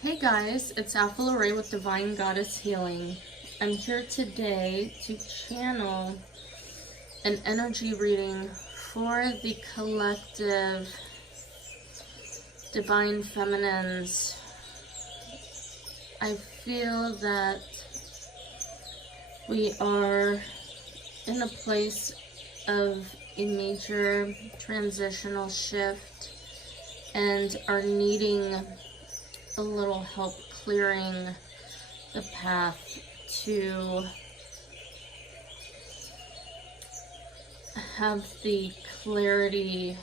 Hey guys, it's Alpha Ray with Divine Goddess Healing. I'm here today to channel an energy reading for the collective Divine Feminines. I feel that we are in a place of a major transitional shift and are needing a little help clearing the path to have the clarity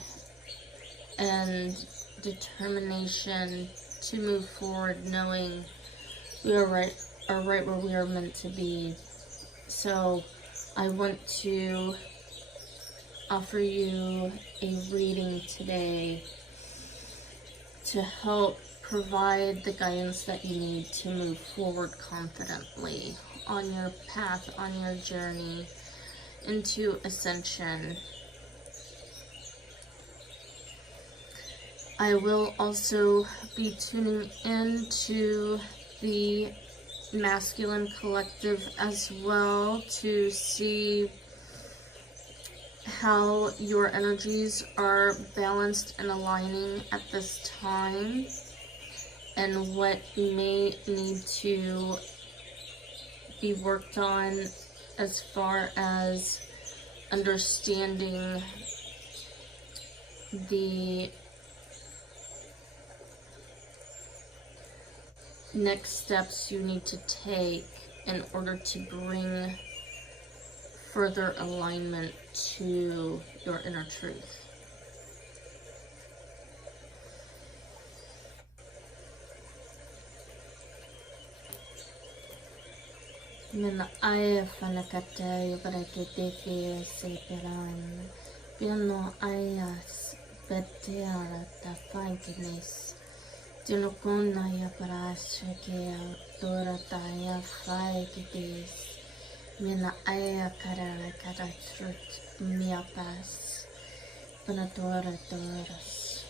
and determination to move forward, knowing we are right where we are meant to be. So I want to offer you a reading today to help provide the guidance that you need to move forward confidently on your path, on your journey into ascension. I will also be tuning into the masculine collective as well to see how your energies are balanced and aligning at this time, and what may need to be worked on as far as understanding the next steps you need to take in order to bring further alignment to your inner truth. Min aya fanakata yabarake defi seperan. Piano ayas beteara ta fankines. Tinukuna yaparashake autora taya faikidis. Mina aya karara karatrut miapas. Panatora doras.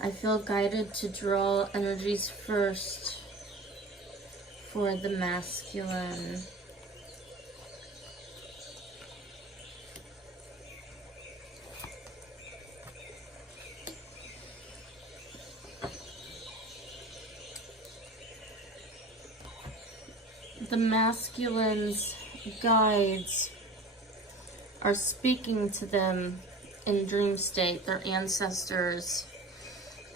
I feel guided to draw energies first for the masculine. The masculine's guides are speaking to them in dream state. Their ancestors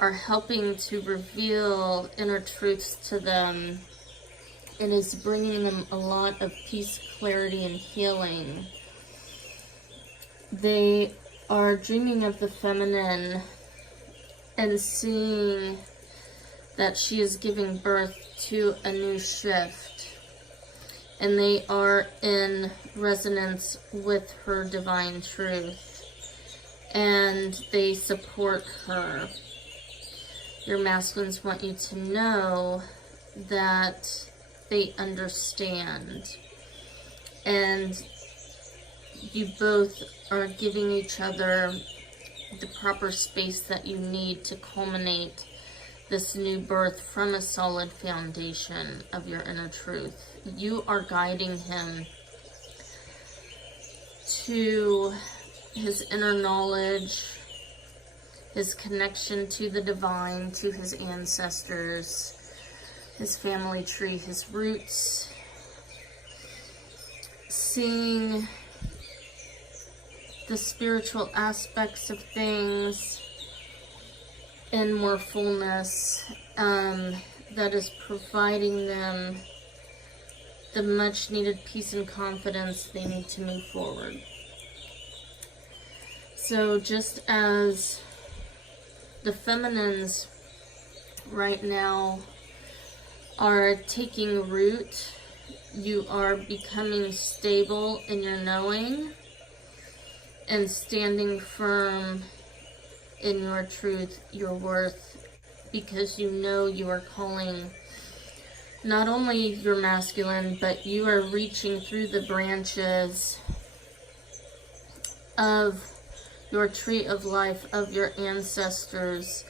are helping to reveal inner truths to them. It is bringing them a lot of peace, clarity, and healing. They are dreaming of the feminine and seeing that she is giving birth to a new shift. And they are in resonance with her divine truth. And they support her. Your masculines want you to know that they understand, and you both are giving each other the proper space that you need to culminate this new birth from a solid foundation of your inner truth. You are guiding him to his inner knowledge, his connection to the divine, to his ancestors, his family tree, his roots, seeing the spiritual aspects of things in more fullness, that is providing them the much needed peace and confidence they need to move forward. So just as the feminines right now are taking root, you are becoming stable in your knowing and standing firm in your truth, your worth, because you know you are calling not only your masculine, but you are reaching through the branches of your tree of life, of your ancestors,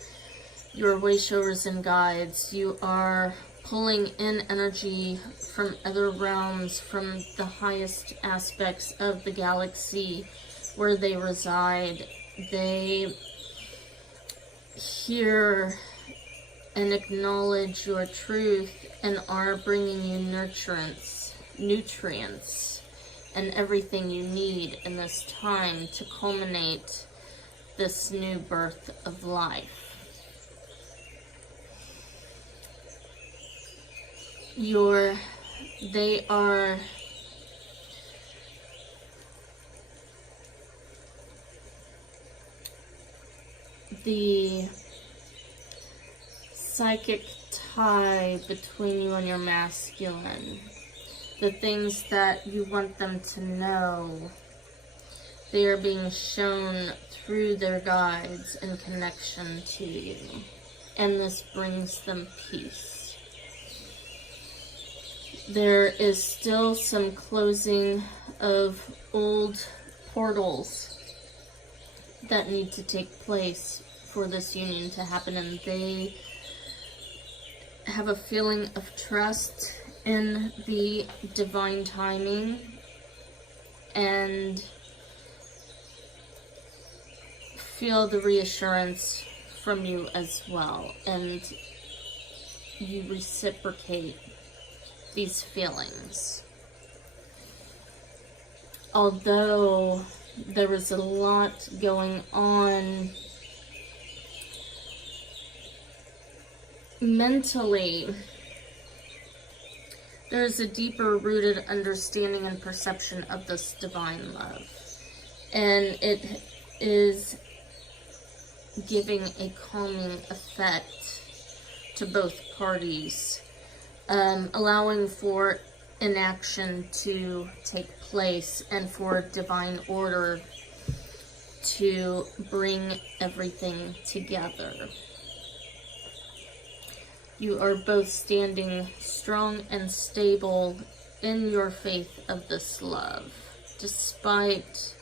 your way showers and guides. You are pulling in energy from other realms, from the highest aspects of the galaxy where they reside. They hear and acknowledge your truth and are bringing you nutrients, and everything you need in this time to culminate this new birth of life. They are the psychic tie between you and your masculine. The things that you want them to know, they are being shown through their guides in connection to you. And this brings them peace. There is still some closing of old portals that need to take place for this union to happen, and they have a feeling of trust in the divine timing and feel the reassurance from you as well, and you reciprocate these feelings. Although there is a lot going on mentally, there's a deeper rooted understanding and perception of this divine love, and it is giving a calming effect to both parties, allowing for inaction to take place and for divine order to bring everything together. You are both standing strong and stable in your faith of this love, despite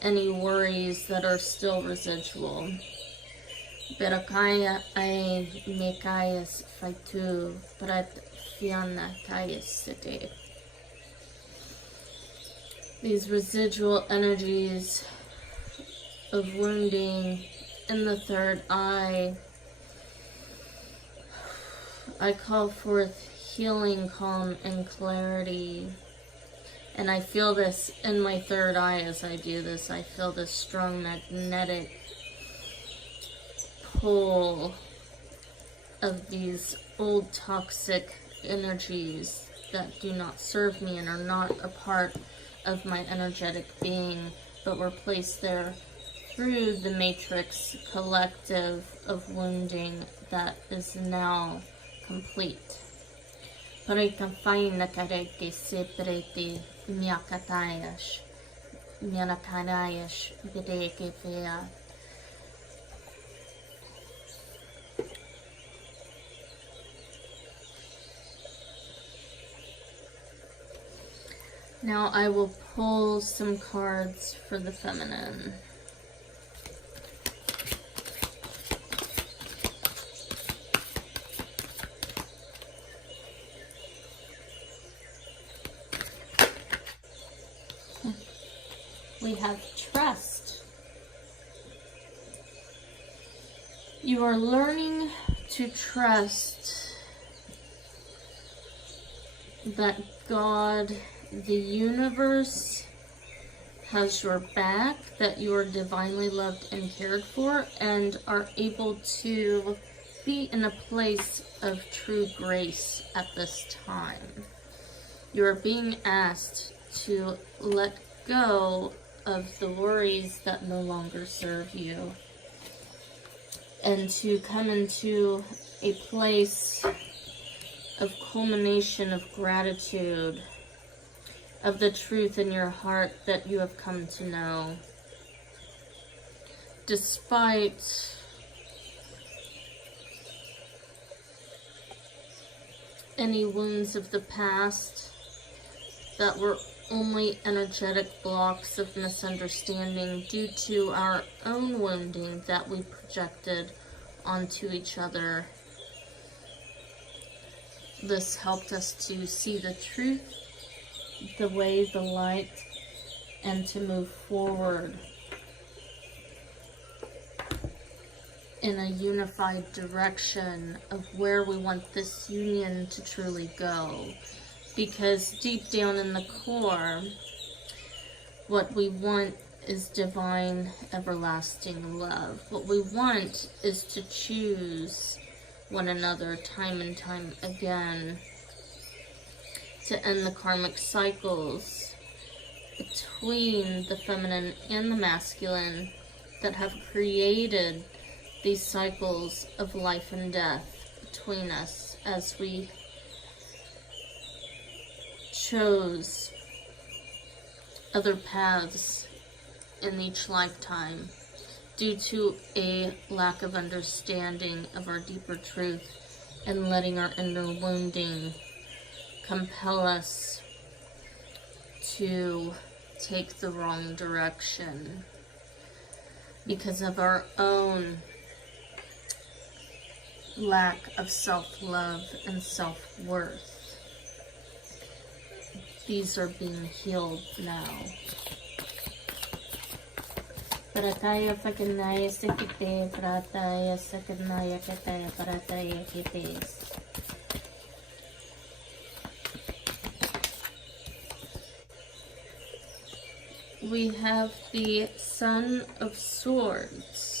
any worries that are still residual. Pero kaya ay me kayas faitu prat fiana kayas sete. These residual energies of wounding in the third eye, I call forth healing, calm, and clarity. And I feel this in my third eye as I do this. I feel this strong magnetic pull of these old toxic energies that do not serve me and are not a part of my energetic being, but were placed there through the matrix collective of wounding that is now complete. Parikafaina kareke sepreti miakatayash mianakanayash bireke fea. Now I will pull some cards for the feminine. We have trust. You are learning to trust that God, the universe, has your back, that you are divinely loved and cared for, and are able to be in a place of true grace at this time. You are being asked to let go of the worries that no longer serve you, and to come into a place of culmination of gratitude, of the truth in your heart that you have come to know. Despite any wounds of the past that were only energetic blocks of misunderstanding due to our own wounding that we projected onto each other. This helped us to see the truth, the way, the light, and to move forward in a unified direction of where we want this union to truly go. Because deep down in the core, what we want is divine, everlasting love. What we want is to choose one another time and time again, to end the karmic cycles between the feminine and the masculine that have created these cycles of life and death between us as we chose other paths in each lifetime due to a lack of understanding of our deeper truth and letting our inner wounding compel us to take the wrong direction because of our own lack of self-love and self-worth. These are being healed now. Prataya Pakanaya Sikite, Prataya Sakanaya Kataya, Prataya Kites. We have the Son of Swords.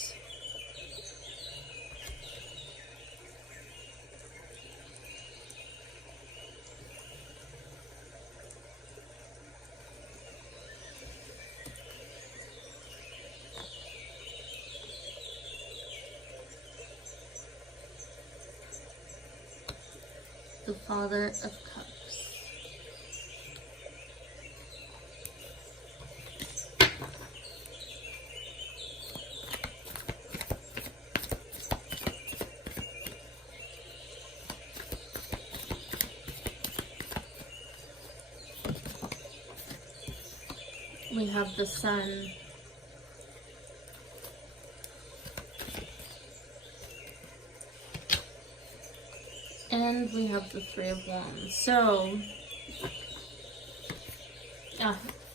The Father of Cups. We have the Sun. And we have the Three of Wands. So,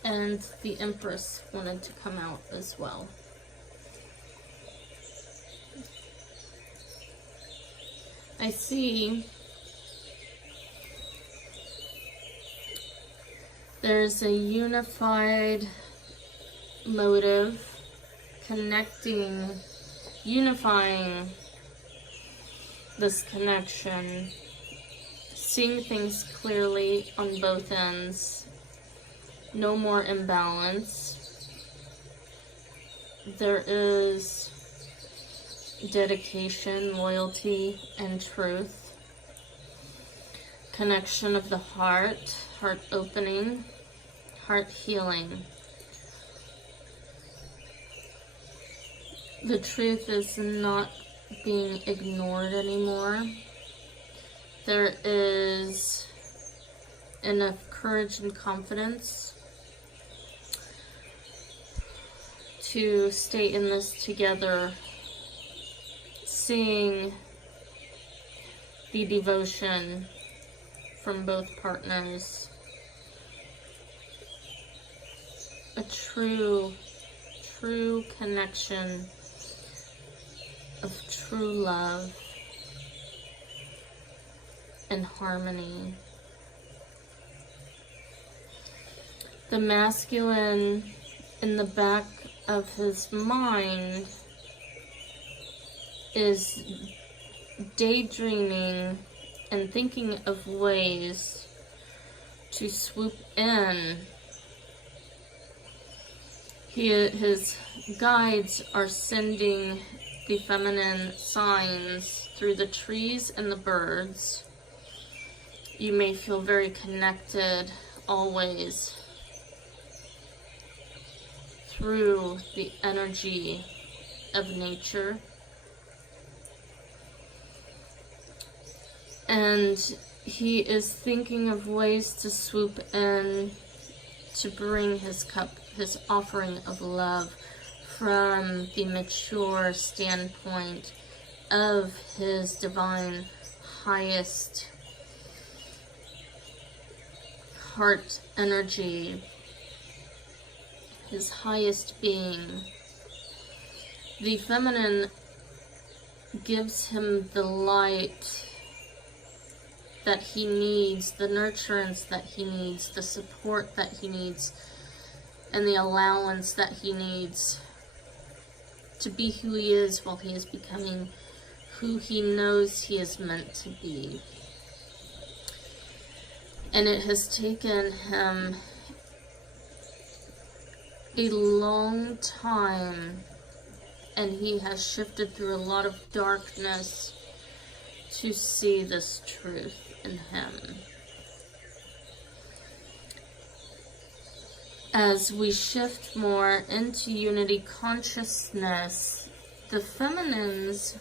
and the Empress wanted to come out as well. I see there's a unified motive connecting, unifying this connection, seeing things clearly on both ends, no more imbalance. There is dedication, loyalty, and truth. Connection of the heart, heart opening, heart healing. The truth is not being ignored anymore. There is enough courage and confidence to stay in this together, seeing the devotion from both partners, a true connection of true love and harmony. The masculine in the back of his mind is daydreaming and thinking of ways to swoop in. His guides are sending the feminine signs through the trees and the birds. You may feel very connected always through the energy of nature. And he is thinking of ways to swoop in to bring his cup, his offering of love from the mature standpoint of his divine highest heart energy, his highest being. The feminine gives him the light that he needs, the nurturance that he needs, the support that he needs, and the allowance that he needs to be who he is while he is becoming who he knows he is meant to be. And it has taken him a long time, and he has shifted through a lot of darkness to see this truth in him. As we shift more into unity consciousness, the feminines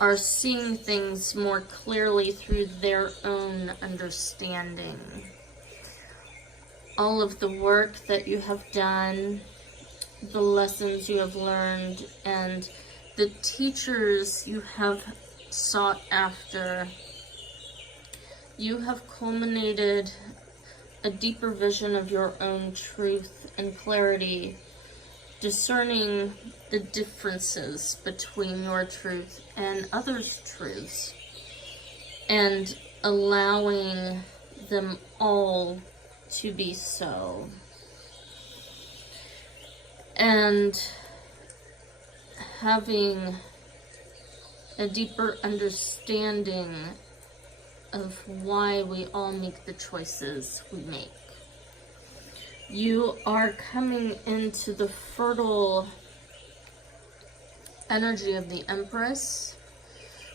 are seeing things more clearly through their own understanding. All of the work that you have done, the lessons you have learned, and the teachers you have sought after, you have culminated a deeper vision of your own truth and clarity, discerning the differences between your truth and others' truths, and allowing them all to be so. And having a deeper understanding of why we all make the choices we make. You are coming into the fertile energy of the Empress.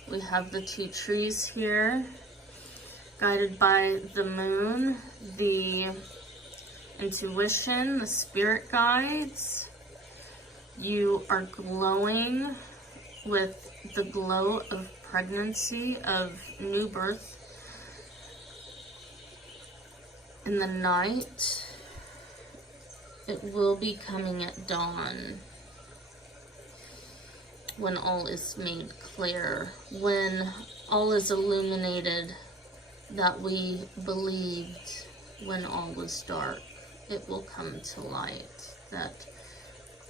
We have the two trees here, guided by the moon, the intuition, the spirit guides. You are glowing with the glow of pregnancy, of new birth in the night. It will be coming at dawn, when all is made clear, when all is illuminated that we believed when all was dark. It will come to light that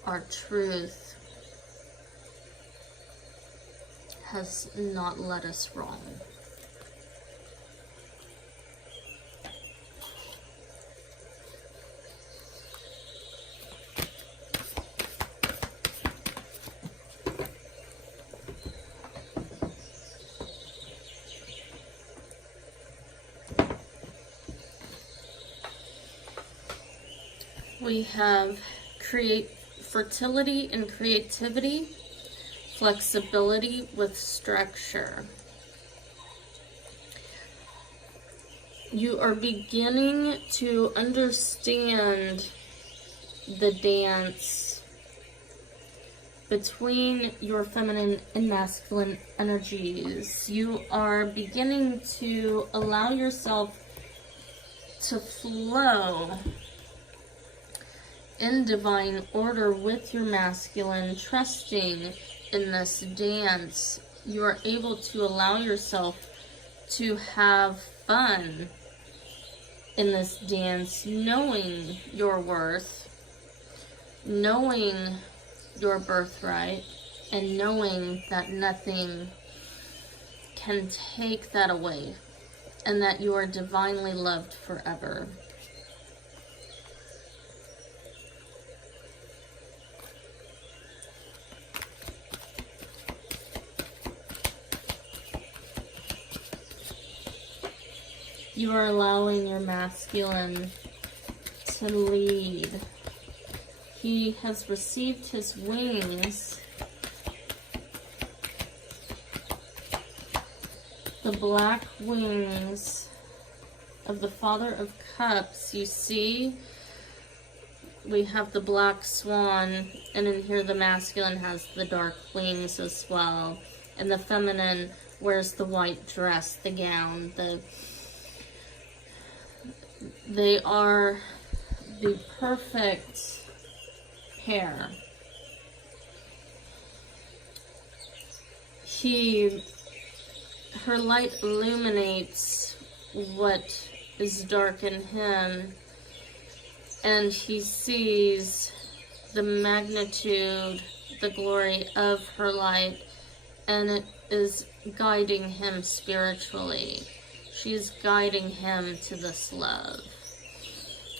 our truth has not led us wrong. We have fertility and creativity, flexibility with structure. You are beginning to understand the dance between your feminine and masculine energies. You are beginning to allow yourself to flow in divine order with your masculine, trusting in this dance. You are able to allow yourself to have fun in this dance, knowing your worth, knowing your birthright, and knowing that nothing can take that away, and that you are divinely loved forever. You are allowing your masculine to lead. He has received his wings. The black wings of the Father of Cups. You see, we have the black swan, and in here the masculine has the dark wings as well. And the feminine wears the white dress, the gown, they are the perfect pair. her light illuminates what is dark in him, and he sees the magnitude, the glory of her light, and it is guiding him spiritually. She is guiding him to this love.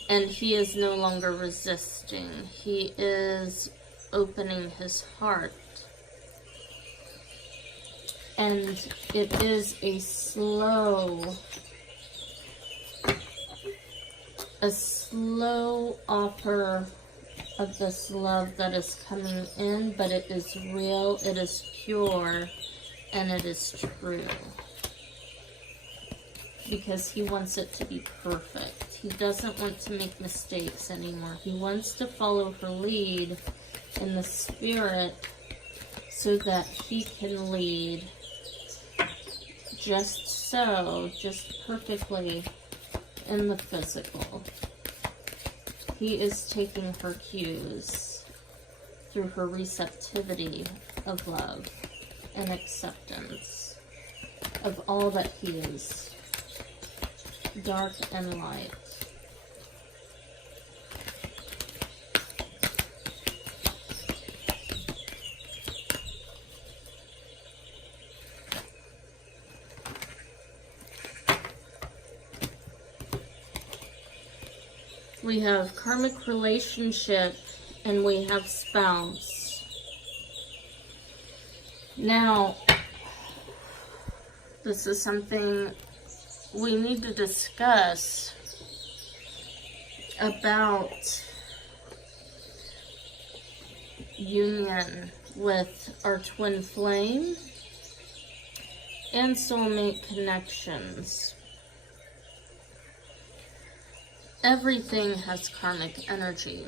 And he is no longer resisting. He is opening his heart. And it is a slow offer of this love that is coming in, but it is real, it is pure, and it is true. Because he wants it to be perfect. He doesn't want to make mistakes anymore. He wants to follow her lead in the spirit so that he can lead just perfectly in the physical. He is taking her cues through her receptivity of love and acceptance of all that he is, dark and light. We have karmic relationship and we have spouse. Now, this is something we need to discuss about union with our twin flame and soulmate connections. Everything has karmic energy.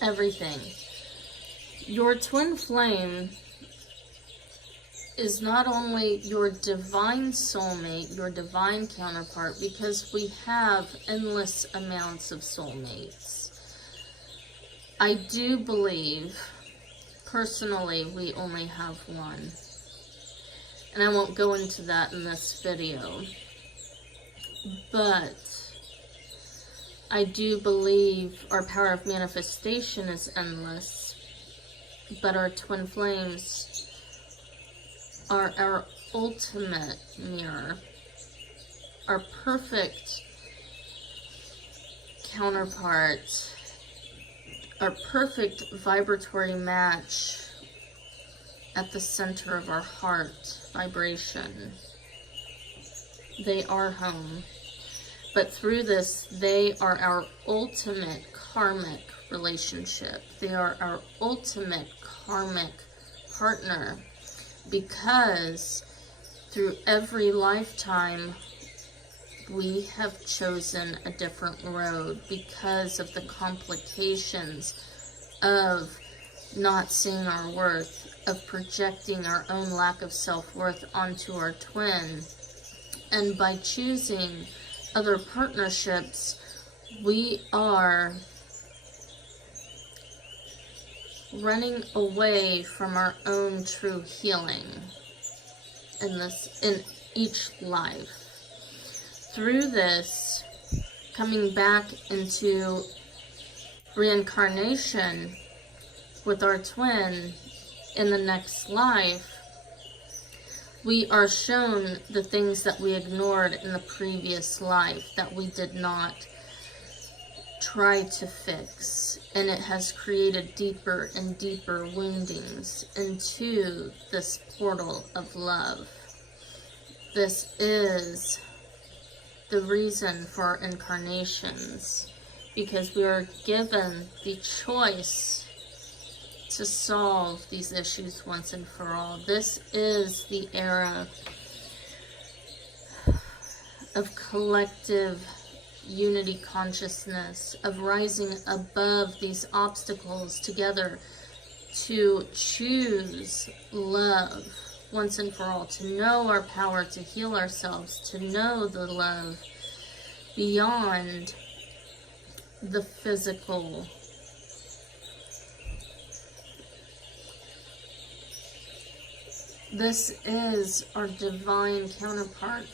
Everything. Your twin flame is not only your divine soulmate, your divine counterpart, because we have endless amounts of soulmates. I do believe, personally, we only have one. And I won't go into that in this video. But I do believe our power of manifestation is endless. But our twin flames are our ultimate mirror. Our perfect counterpart. Our perfect vibratory match at the center of our heart vibration. They are home. But through this, they are our ultimate karmic relationship. They are our ultimate karmic partner, because through every lifetime we have chosen a different road because of the complications of not seeing our worth, of projecting our own lack of self-worth onto our twin. And by choosing other partnerships, we are running away from our own true healing in each life. Through this, coming back into reincarnation with our twin in the next life, we are shown the things that we ignored in the previous life, that we did not try to fix. And it has created deeper and deeper woundings into this portal of love. This is the reason for our incarnations, because we are given the choice to solve these issues once and for all. This is the era of collective unity consciousness, of rising above these obstacles together to choose love once and for all, to know our power to heal ourselves, to know the love beyond the physical This is our divine counterpart.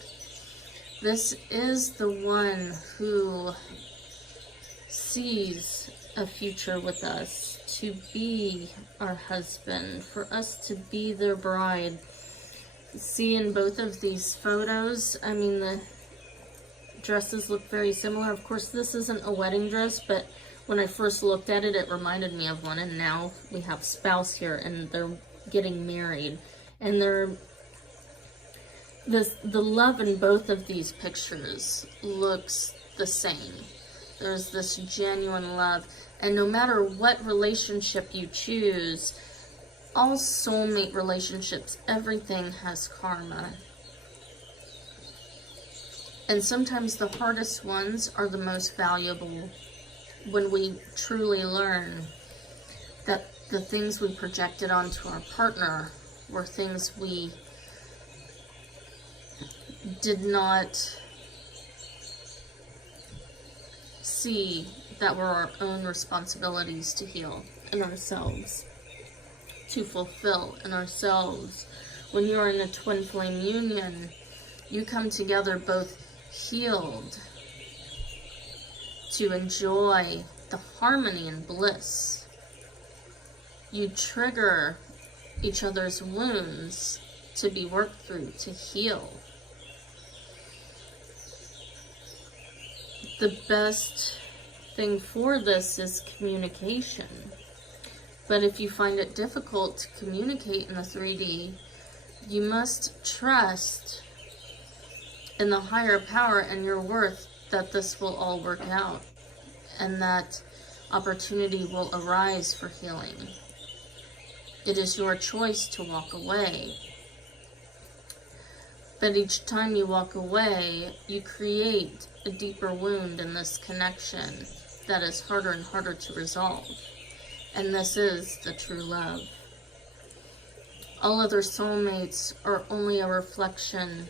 This is the one who sees a future with us, to be our husband, for us to be their bride. See, in both of these photos, I mean, the dresses look very similar. Of course, this isn't a wedding dress, but when I first looked at it, it reminded me of one. And now we have spouse here, and they're getting married. And the love in both of these pictures looks the same. There's this genuine love. And no matter what relationship you choose, all soulmate relationships, everything has karma. And sometimes the hardest ones are the most valuable, when we truly learn that the things we projected onto our partner were things we did not see, that were our own responsibilities to heal in ourselves, to fulfill in ourselves. When you're in a twin flame union, you come together both healed to enjoy the harmony and bliss. You trigger each other's wounds to be worked through, to heal. The best thing for this is communication. But if you find it difficult to communicate in the 3D, you must trust in the higher power and your worth that this will all work out, and that opportunity will arise for healing. It is your choice to walk away. But each time you walk away, you create a deeper wound in this connection that is harder and harder to resolve. And this is the true love. All other soulmates are only a reflection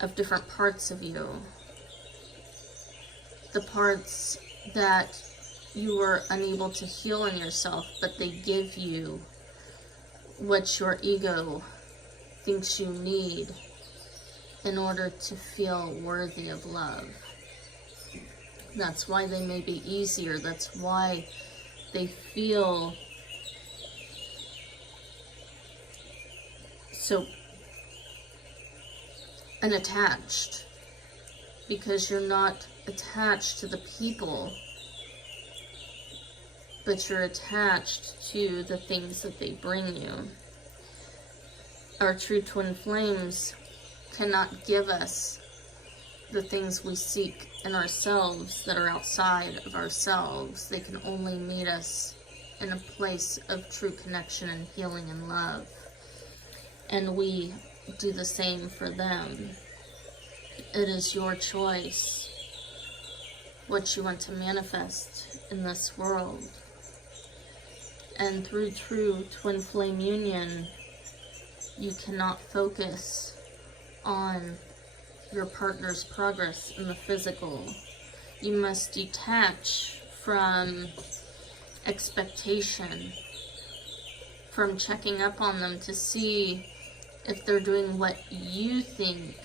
of different parts of you. The parts that you were unable to heal in yourself, but they give you what your ego thinks you need in order to feel worthy of love. That's why they may be easier. That's why they feel so unattached, because you're not attached to the people, but you're attached to the things that they bring you. Our true twin flames cannot give us the things we seek in ourselves that are outside of ourselves. They can only meet us in a place of true connection and healing and love. And we do the same for them. It is your choice what you want to manifest in this world. And through true twin flame union, you cannot focus on your partner's progress in the physical. You must detach from expectation, from checking up on them to see if they're doing what you think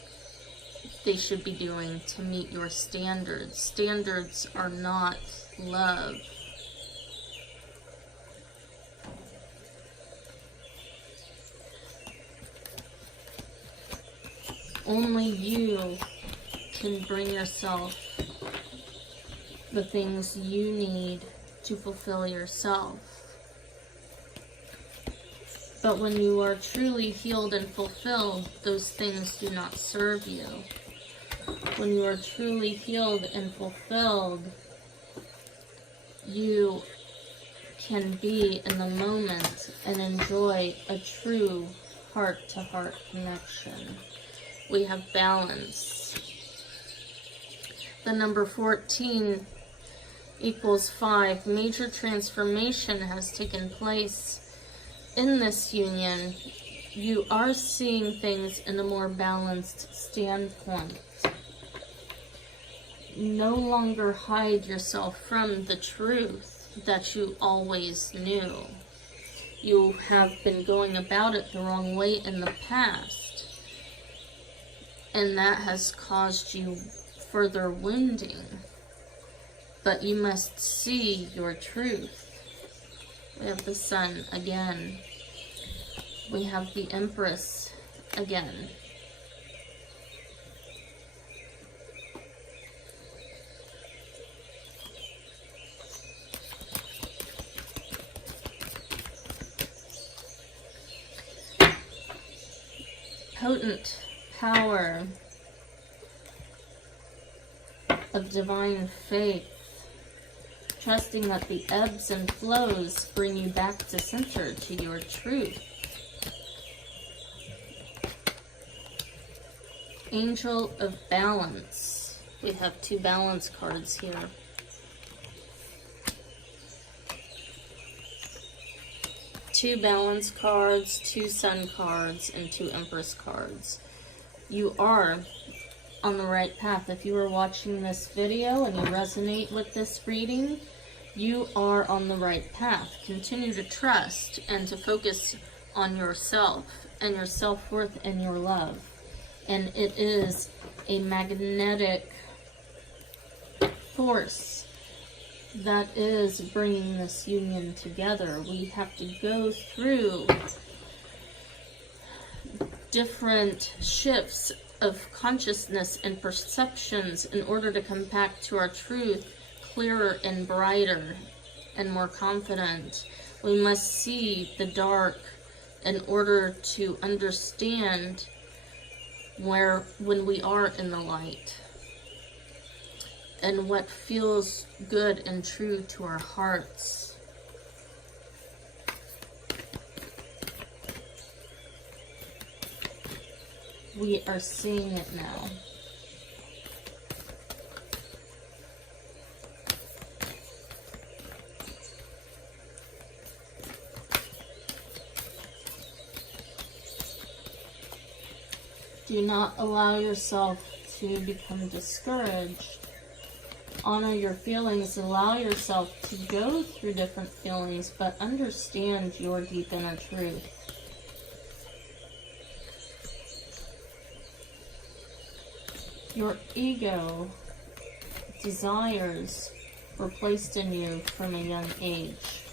they should be doing to meet your standards. Standards are not love. Only you can bring yourself the things you need to fulfill yourself. But when you are truly healed and fulfilled, those things do not serve you. When you are truly healed and fulfilled, you can be in the moment and enjoy a true heart-to-heart connection. We have balance. The number 14 equals 5. Major transformation has taken place in this union. You are seeing things in a more balanced standpoint. No longer hide yourself from the truth that you always knew. You have been going about it the wrong way in the past, and that has caused you further wounding. But you must see your truth. We have the Sun again. We have the Empress again. Potent power of divine faith, trusting that the ebbs and flows bring you back to center, to your truth. Angel of Balance. We have 2 balance cards here. Two balance cards, 2 Sun cards, and 2 Empress cards. You are on the right path. If you are watching this video and you resonate with this reading, you are on the right path. Continue to trust and to focus on yourself and your self-worth and your love. And it is a magnetic force that is bringing this union together. We have to go through different shifts of consciousness and perceptions in order to come back to our truth clearer and brighter and more confident. We must see the dark in order to understand when we are in the light, and what feels good and true to our hearts. We are seeing it now. Do not allow yourself to become discouraged. Honor your feelings. Allow yourself to go through different feelings, but understand your deep inner truth. Your ego desires were placed in you from a young age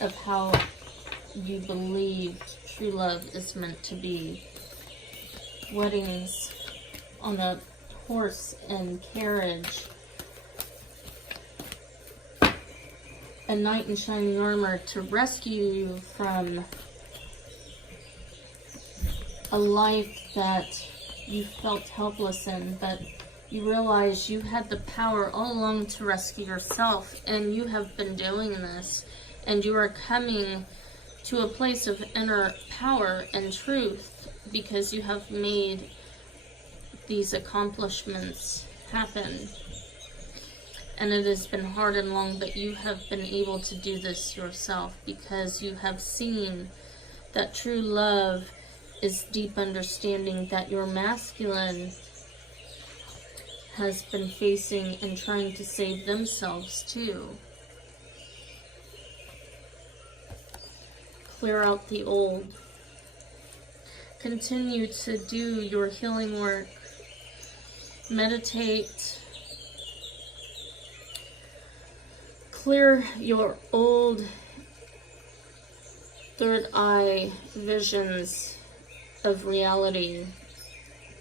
of how you believed true love is meant to be. Weddings on a horse and carriage, a knight in shining armor to rescue you from a life that you felt helpless in, but you realize you had the power all along to rescue yourself, and you have been doing this, and you are coming to a place of inner power and truth because you have made these accomplishments happen. And it has been hard and long, but you have been able to do this yourself because you have seen that true love is deep understanding that your masculine has been facing and trying to save themselves too. Clear out the old. Continue to do your healing work. Meditate. Clear your old third eye visions of reality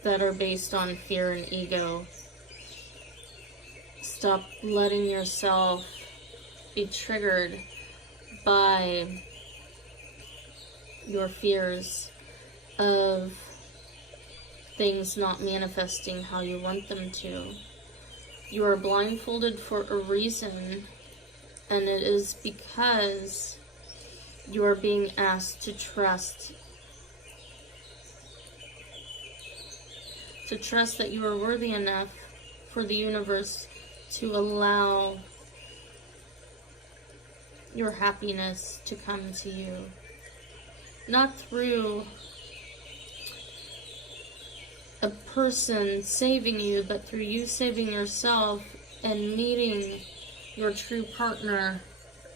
that are based on fear and ego. Stop letting yourself be triggered by your fears of things not manifesting how you want them to. You are blindfolded for a reason, and it is because you are being asked to trust. To trust that you are worthy enough for the universe to allow your happiness to come to you. Not through a person saving you, but through you saving yourself and meeting your true partner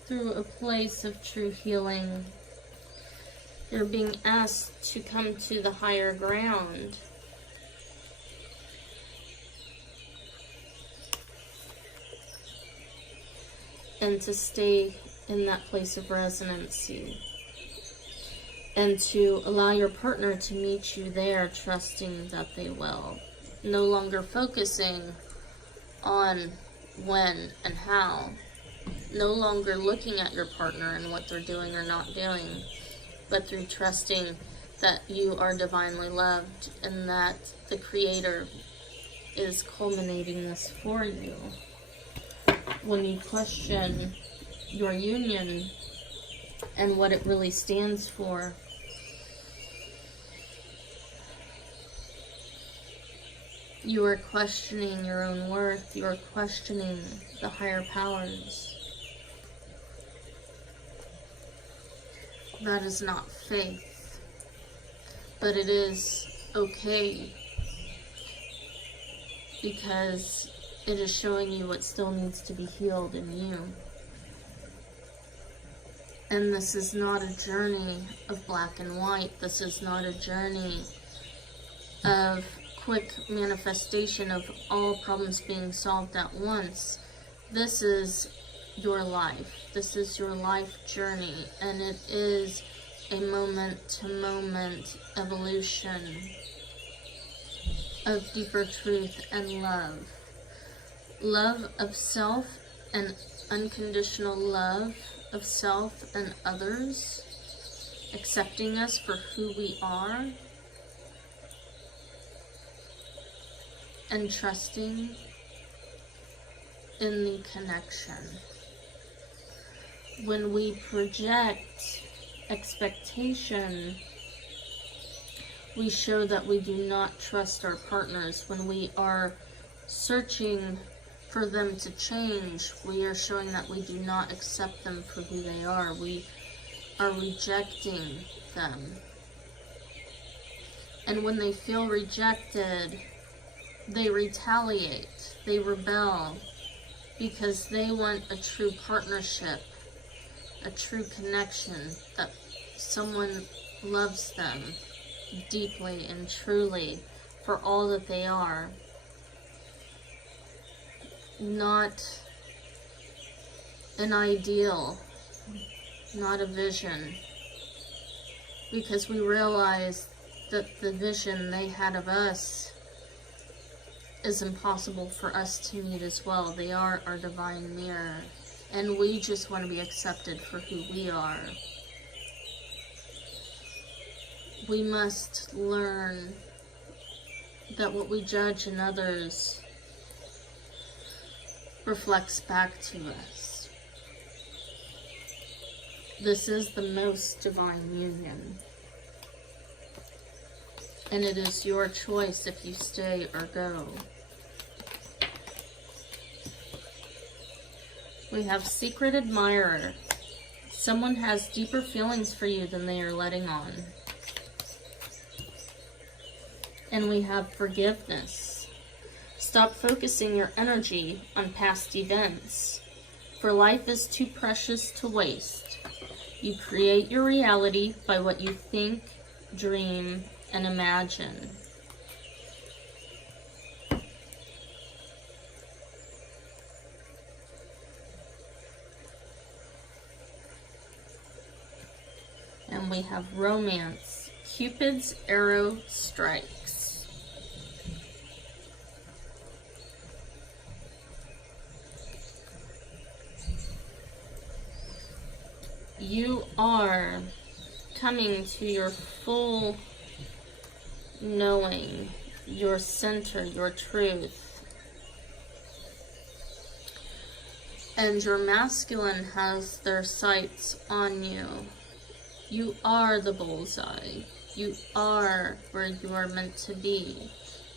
through a place of true healing. You're being asked to come to the higher ground. And to stay in that place of resonancy. And to allow your partner to meet you there, trusting that they will. No longer focusing on when and how. No longer looking at your partner and what they're doing or not doing, but through trusting that you are divinely loved and that the Creator is culminating this for you. When you question your union and what it really stands for, you are questioning your own worth. You are questioning the higher powers. That is not faith, but it is okay, because it is showing you what still needs to be healed in you. And this is not a journey of black and white. This is not a journey of quick manifestation of all problems being solved at once. This is your life. This is your life journey, and it is a moment-to-moment evolution of deeper truth and love. Love of self and unconditional love of self and others, accepting us for who we are, and trusting in the connection. When we project expectation, we show that we do not trust our partners. When we are searching for them to change, we are showing that we do not accept them for who they are. We are rejecting them. And when they feel rejected, they retaliate, they rebel, because they want a true partnership, a true connection, that someone loves them deeply and truly for all that they are. Not an ideal, not a vision, because we realize that the vision they had of us is impossible for us to meet as well. They are our divine mirror, and we just want to be accepted for who we are. We must learn that what we judge in others reflects back to us. This is the most divine union, and it is your choice if you stay or go. We have secret admirer. Someone has deeper feelings for you than they are letting on. And we have forgiveness. Stop focusing your energy on past events, for life is too precious to waste. You create your reality by what you think, dream, and imagine. And we have romance. Cupid's arrow strikes. You are coming to your full knowing, your center, your truth. And your masculine has their sights on you. You are the bullseye. You are where you are meant to be.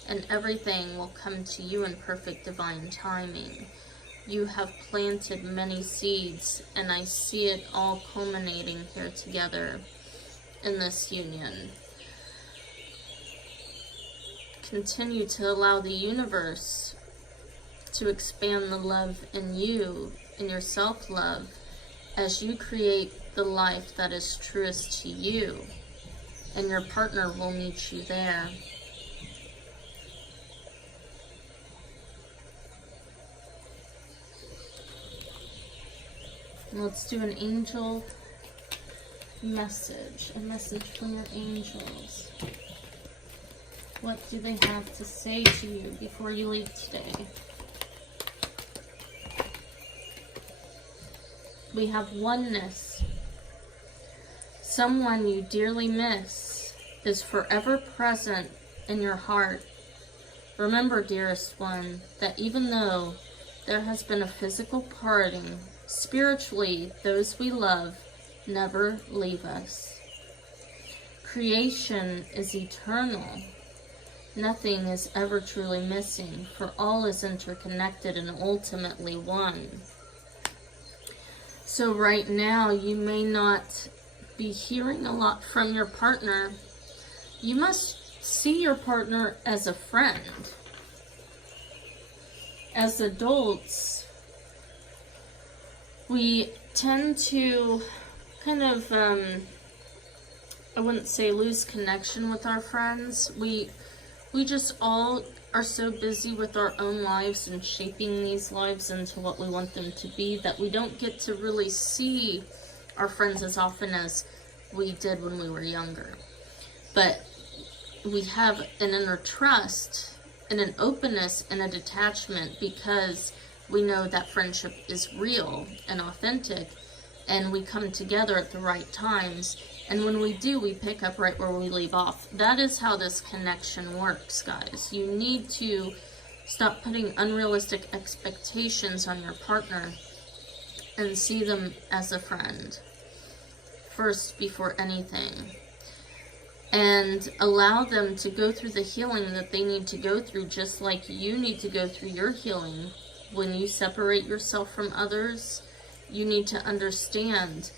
And everything will come to you in perfect divine timing. You have planted many seeds, and I see it all culminating here together in this union. Continue to allow the universe to expand the love in you, in your self-love, as you create the life that is truest to you, and your partner will meet you there. Let's do an angel message, a message from your angels. What do they have to say to you before you leave today? We have oneness. Someone you dearly miss is forever present in your heart. Remember, dearest one, that even though there has been a physical parting, spiritually, those we love never leave us. Creation is eternal. Nothing is ever truly missing, for all is interconnected and ultimately one. So right now, you may not be hearing a lot from your partner. You must see your partner as a friend. As adults, we tend to kind of, I wouldn't say lose connection with our friends. We just all are so busy with our own lives and shaping these lives into what we want them to be that we don't get to really see our friends as often as we did when we were younger. But we have an inner trust and an openness and a detachment because we know that friendship is real and authentic, and we come together at the right times. And when we do, we pick up right where we leave off. That is how this connection works, guys. You need to stop putting unrealistic expectations on your partner and see them as a friend first before anything. And allow them to go through the healing that they need to go through, just like you need to go through your healing. When you separate yourself from others, you need to understand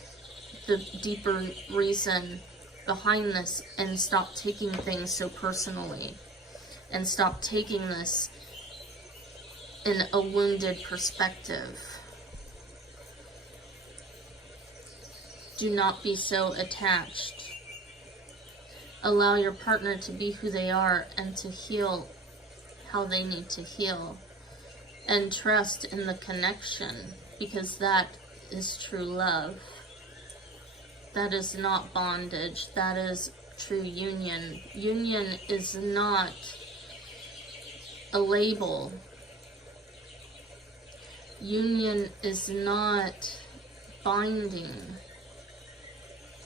the deeper reason behind this and stop taking things so personally and stop taking this in a wounded perspective. Do not be so attached. Allow your partner to be who they are and to heal how they need to heal, and trust in the connection, because that is true love. That is not bondage. That is true union. Union is not a label. Union is not binding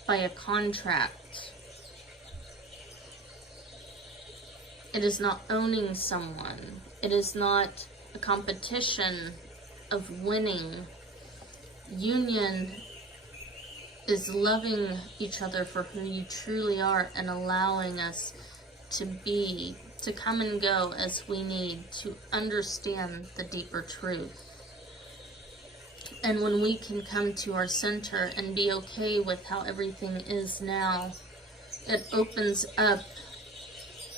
by a contract. It is not owning someone. It is not a competition of winning. Union is loving each other for who you truly are and allowing us to be, to come and go as we need to understand the deeper truth. And when we can come to our center and be okay with how everything is now, it opens up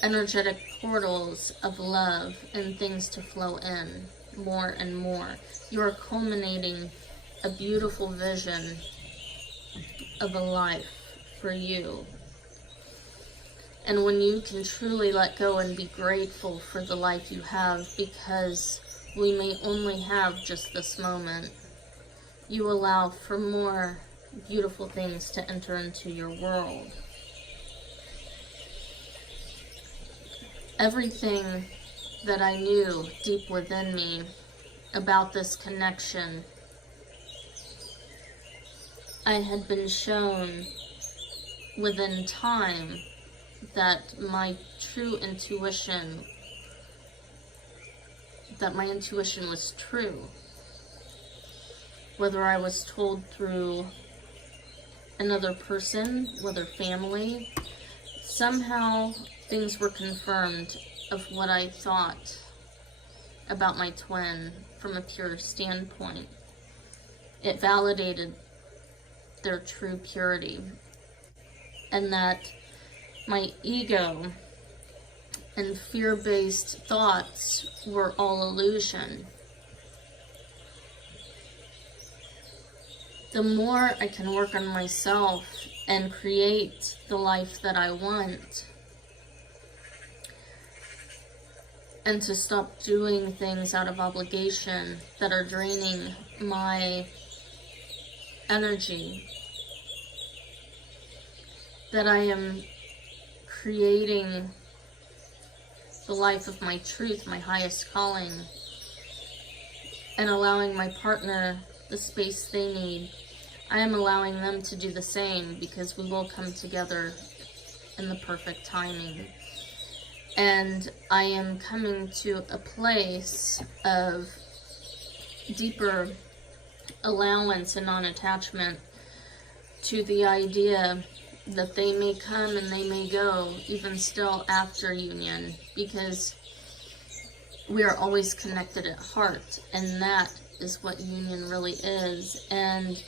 energetic portals of love and things to flow in more and more. You are culminating a beautiful vision of a life for you. And when you can truly let go and be grateful for the life you have, because we may only have just this moment, you allow for more beautiful things to enter into your world. Everything that I knew deep within me about this connection, I had been shown within time that my intuition was true. Whether I was told through another person, whether family, somehow things were confirmed of what I thought about my twin from a pure standpoint. It validated their true purity, and that my ego and fear-based thoughts were all illusion. the more I can work on myself and create the life that I want, and to stop doing things out of obligation that are draining my energy, that I am creating the life of my truth, my highest calling, and allowing my partner the space they need. I am allowing them to do the same, because we will come together in the perfect timing. And I am coming to a place of deeper allowance and non-attachment to the idea that they may come and they may go, even still after union, because we are always connected at heart, and that is what union really is. And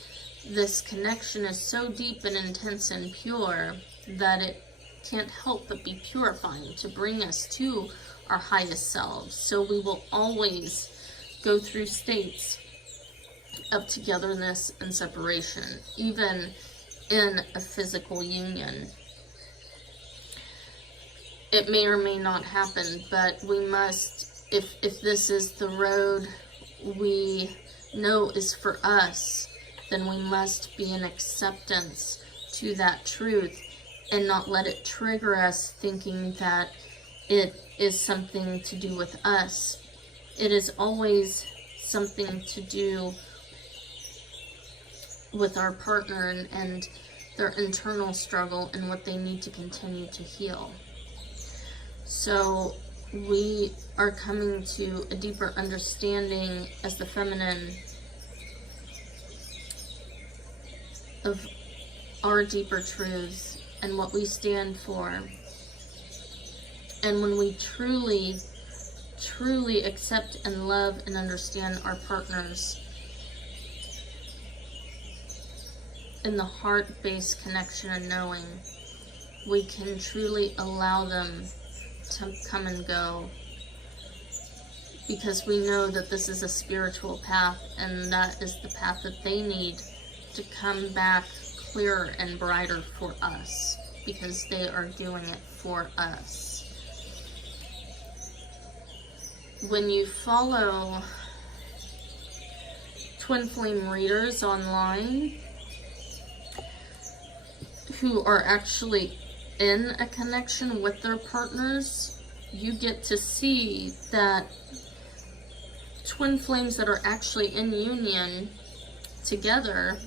this connection is so deep and intense and pure that it can't help but be purifying to bring us to our highest selves. So we will always go through states of togetherness and separation, even in a physical union. It may or may not happen, but we must, if this is the road we know is for us, then we must be in acceptance to that truth and not let it trigger us thinking that it is something to do with us. It is always something to do with our partner and their internal struggle and what they need to continue to heal. So we are coming to a deeper understanding as the feminine of our deeper truths and what we stand for. And when we truly, truly accept and love and understand our partners in the heart-based connection and knowing, we can truly allow them to come and go, because we know that this is a spiritual path, and that is the path that they need to come back clearer and brighter for us, because they are doing it for us. When you follow twin flame readers online who are actually in a connection with their partners, you get to see that twin flames that are actually in union together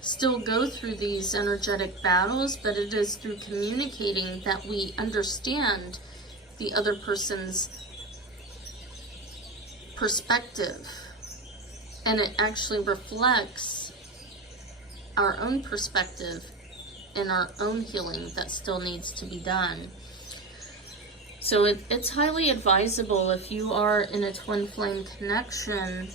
still go through these energetic battles, but it is through communicating that we understand the other person's perspective, and it actually reflects our own perspective and our own healing that still needs to be done. So it's highly advisable, if you are in a twin flame connection,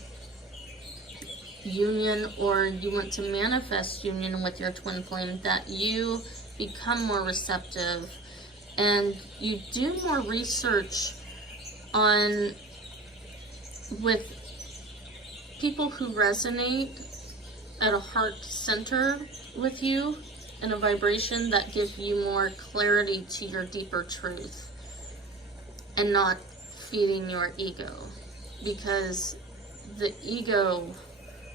union, or you want to manifest union with your twin flame, that you become more receptive and you do more research on with people who resonate at a heart center with you in a vibration that give you more clarity to your deeper truth, and not feeding your ego, because the ego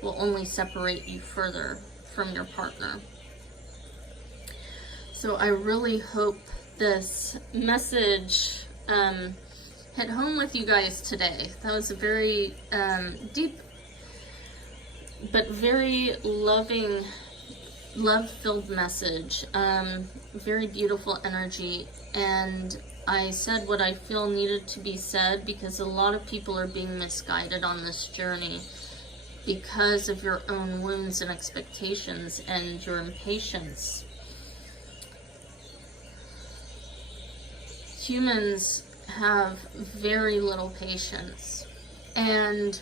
will only separate you further from your partner. So I really hope this message hit home with you guys today. That was a very deep but very loving, love-filled message. Very beautiful energy, and I said what I feel needed to be said, because a lot of people are being misguided on this journey because of your own wounds and expectations and your impatience. Humans have very little patience, and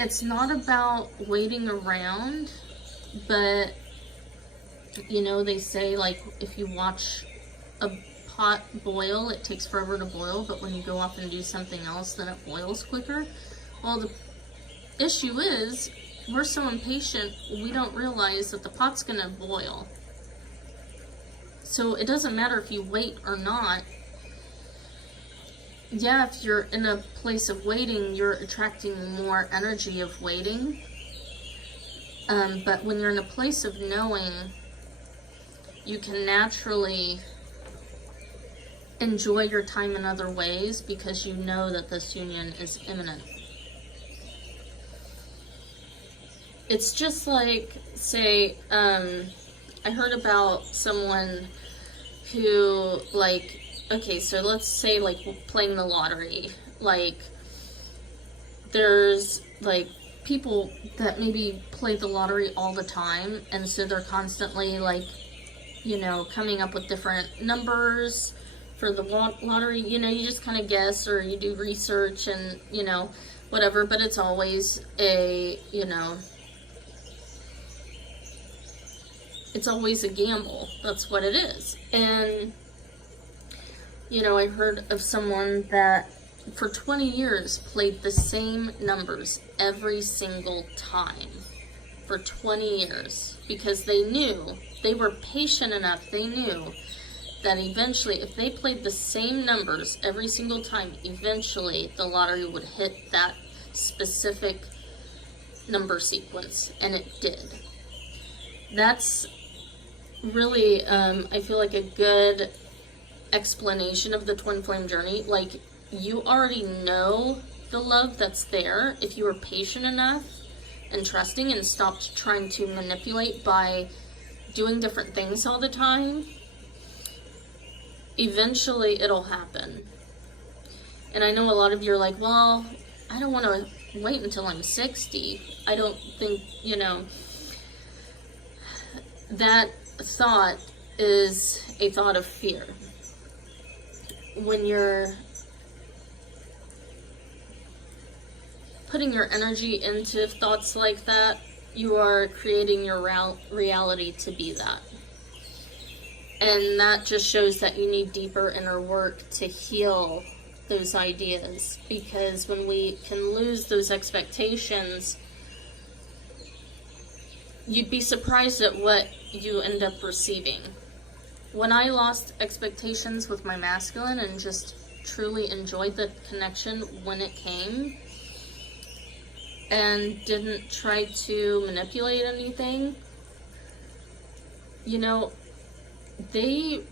it's not about waiting around, but you know, they say, like, if you watch a pot boil, it takes forever to boil, but when you go off and do something else, then it boils quicker. Well, the issue is, we're so impatient, we don't realize that the pot's gonna boil. So it doesn't matter if you wait or not. Yeah, if you're in a place of waiting, you're attracting more energy of waiting. But when you're in a place of knowing, you can naturally enjoy your time in other ways because you know that this union is imminent. It's just like, say, I heard about someone who, like, okay, so let's say, like, playing the lottery. Like, there's, like, people that maybe play the lottery all the time, and so they're constantly, like, you know, coming up with different numbers for the lottery. You know, you just kind of guess, or you do research and, you know, whatever, but it's always a, you know, it's always a gamble. That's what it is. And, you know, I heard of someone that for 20 years played the same numbers every single time. For 20 years. Because they knew, they were patient enough, they knew that eventually, if they played the same numbers every single time, eventually the lottery would hit that specific number sequence. And it did. That's really, I feel like, a good explanation of the twin flame journey. Like, you already know the love that's there if you were patient enough and trusting and stopped trying to manipulate by doing different things all the time. Eventually it'll happen. And I know a lot of you are like, well, I don't want to wait until I'm 60. I don't think, you know, that thought is a thought of fear. When you're putting your energy into thoughts like that, you are creating your reality to be that. And that just shows that you need deeper inner work to heal those ideas. Because when we can lose those expectations, you'd be surprised at what you end up receiving. When I lost expectations with my masculine and just truly enjoyed the connection when it came and didn't try to manipulate anything, you know, they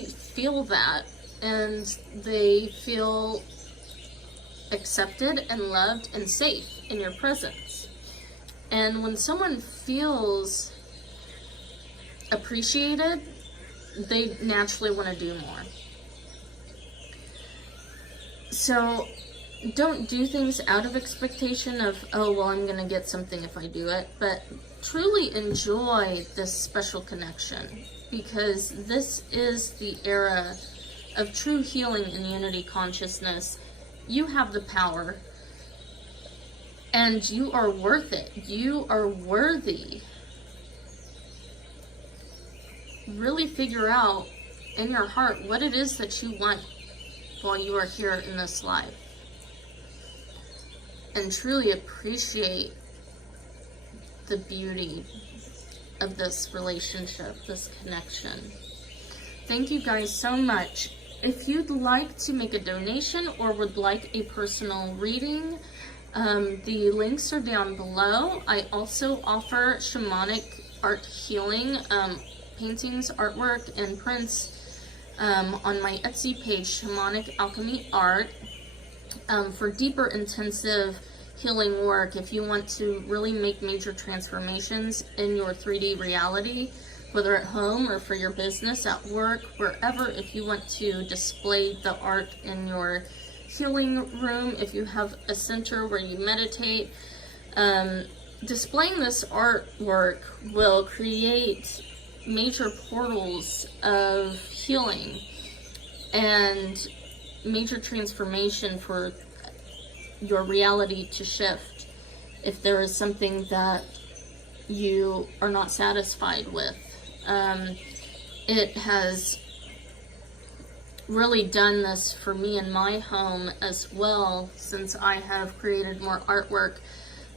feel that, and they feel accepted and loved and safe in your presence. And when someone feels appreciated, they naturally want to do more. So don't do things out of expectation of, oh, well, I'm going to get something if I do it, but truly enjoy this special connection, because this is the era of true healing and unity consciousness. You have the power, and you are worth it. You are worthy. Really figure out in your heart what it is that you want while you are here in this life. And truly appreciate the beauty of this relationship, this connection. Thank you guys so much. If you'd like to make a donation or would like a personal reading, the links are down below. I also offer shamanic art healing, paintings, artwork, and prints on my Etsy page, Shamanic Alchemy Art, for deeper, intensive healing work. If you want to really make major transformations in your 3D reality, whether at home or for your business, at work, wherever, if you want to display the art in your healing room, if you have a center where you meditate, displaying this artwork will create major portals of healing and major transformation for your reality to shift if there is something that you are not satisfied with. It has really done this for me in my home as well, since I have created more artwork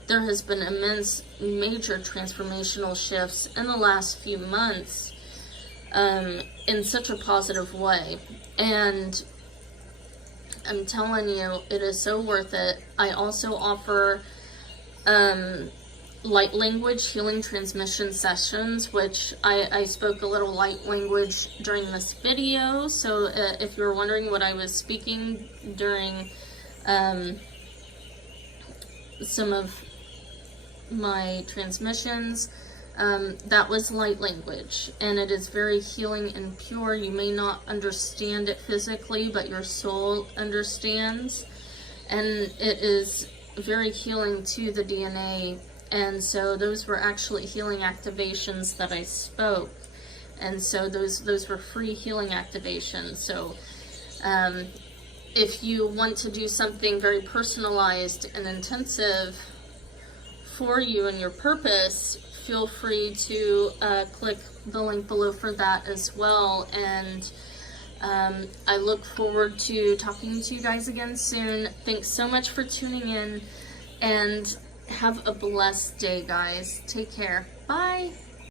there has been immense, major transformational shifts in the last few months, in such a positive way. And I'm telling you, it is so worth it. I also offer light language healing transmission sessions, which I spoke a little light language during this video. So if you were wondering what I was speaking during some of my transmissions, that was light language, and it is very healing and pure. You may not understand it physically, but your soul understands, and it is very healing to the DNA. And so those were actually healing activations that I spoke, and so those were free healing activations. So if you want to do something very personalized and intensive for you and your purpose, feel free to click the link below for that as well. And I look forward to talking to you guys again soon. Thanks so much for tuning in, and have a blessed day, guys. Take care. Bye.